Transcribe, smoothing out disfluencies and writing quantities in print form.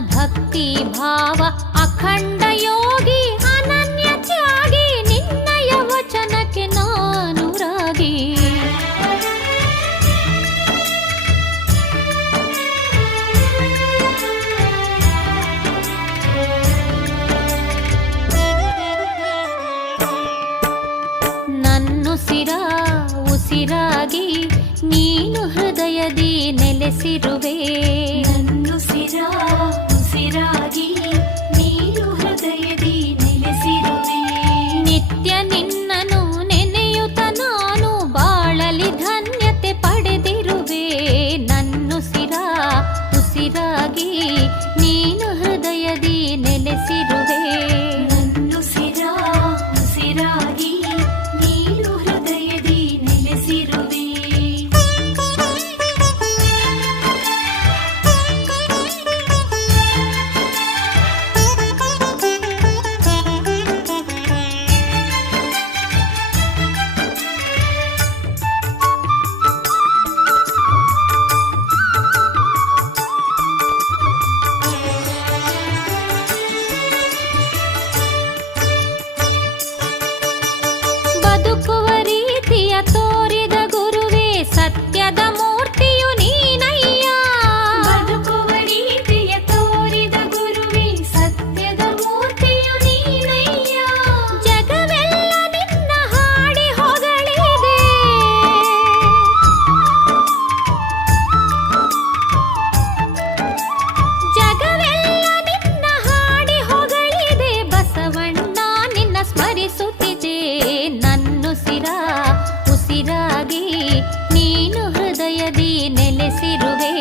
ಭಕ್ತಿ ಭಾವ ಅಖಂಡ ಯೋಗಿ ಅನನ್ಯ ತ್ಯಾಗಿ ನಿನ್ನಯ ವಚನಕ್ಕೆ ನಾನು ರಾಗಿ. ನನ್ನುಸಿರ ಉಸಿರಾಗಿ ನೀನು ಹೃದಯದಿ ನೆಲೆಸಿರುವೆ. ನನ್ನುಸಿರ ಉಸಿರಾಗಿ ನೀನು ಹೃದಯದಿ ನೆಲೆಸಿರುವೆ. ನಿತ್ಯ ನಿನ್ನನು ನೆನೆಯುತ್ತ ನಾನು ಬಾಳಲಿ ಧನ್ಯತೆ ಪಡೆದಿರುವೆ. ನನ್ನುಸಿರ ಉಸಿರಾಗಿ ನೀನು ಹೃದಯದಿ ನೆಲೆಸಿರುವೆ. ನನ್ನುಸಿರ ಉಸಿರಾಗಿ ನೀನು ಹೃದಯದಿ ನೆಲೆಸಿರುವೆ. ಬದುಕುವ ರೀತಿಯ ತೋರಿದ ಗುರುವೇ ಸತ್ಯದ ಮೂರ್ತಿಯು ನೀನಯ್ಯ. ಬದುಕುವ ರೀತಿಯ ತೋರಿದ ಗುರುವೇ ಸತ್ಯದ ಮೂರ್ತಿಯು ನೀನಯ್ಯ. ಜಗವೆಲ್ಲ ನಿನ್ನ ಹಾಡಿ ಹೊಗಳಿದೆ. ಜಗವೆಲ್ಲ ನಿನ್ನ ಹಾಡಿ ಹೊಗಳಿದೆ. ಬಸವಣ್ಣ ನಿನ್ನ ಸ್ಮರಿಸುತ್ತಿದೆ. ನನ್ನುಸಿರ ಉಸಿರಾಗಿ ನೀನು ಹೃದಯದಿ ನೆಲೆಸಿರುವೆ.